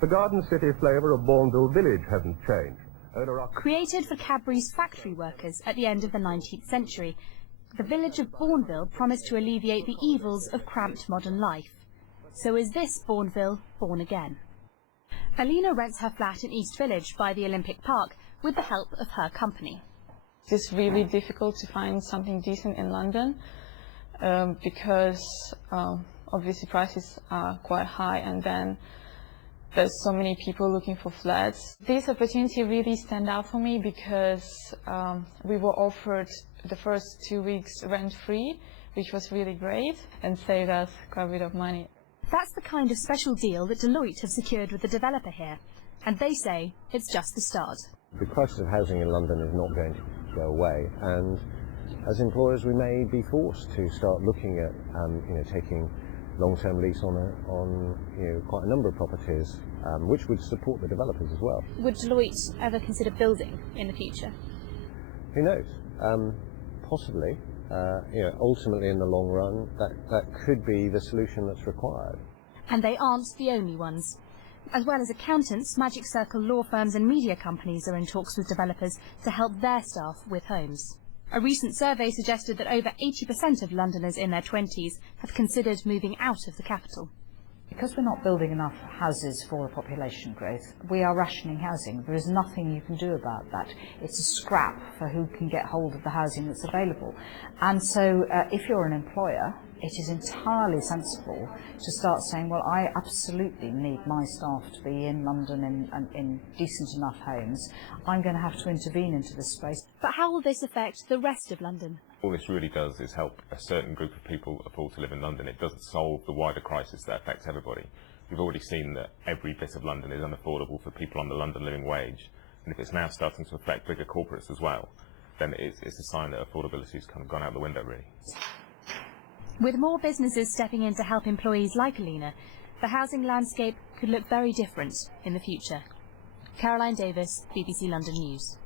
The Garden City flavour of Bourneville Village hasn't changed. Created for Cadbury's factory workers at the end of the 19th century, the village of Bourneville promised to alleviate the evils of cramped modern life. So is this Bourneville born again? Alina rents her flat in East Village by the Olympic Park with the help of her company. It's really difficult to find something decent in London because obviously prices are quite high, and then there's so many people looking for flats. This opportunity really stand out for me because we were offered the first 2 weeks rent-free, which was really great and saved us quite a bit of money. That's the kind of special deal that Deloitte have secured with the developer here, and they say it's just the start. The crisis of housing in London is not going to go away, and as employers we may be forced to start looking at taking long-term lease on quite a number of properties, which would support the developers as well. Would Deloitte ever consider building in the future? Who knows? Possibly. Ultimately in the long run, that could be the solution that's required. And they aren't the only ones. As well as accountants, Magic Circle law firms and media companies are in talks with developers to help their staff with homes. A recent survey suggested that over 80% of Londoners in their 20s have considered moving out of the capital. Because we're not building enough houses for the population growth, we are rationing housing. There is nothing you can do about that. It's a scrap for who can get hold of the housing that's available. And so if you're an employer, it is entirely sensible to start saying, well, I absolutely need my staff to be in London in decent enough homes. I'm going to have to intervene into this space. But how will this affect the rest of London? All this really does is help a certain group of people afford to live in London. It doesn't solve the wider crisis that affects everybody. We've already seen that every bit of London is unaffordable for people on the London living wage. And if it's now starting to affect bigger corporates as well, then it's a sign that affordability's kind of gone out the window, really. With more businesses stepping in to help employees like Alina, the housing landscape could look very different in the future. Caroline Davis, BBC London News.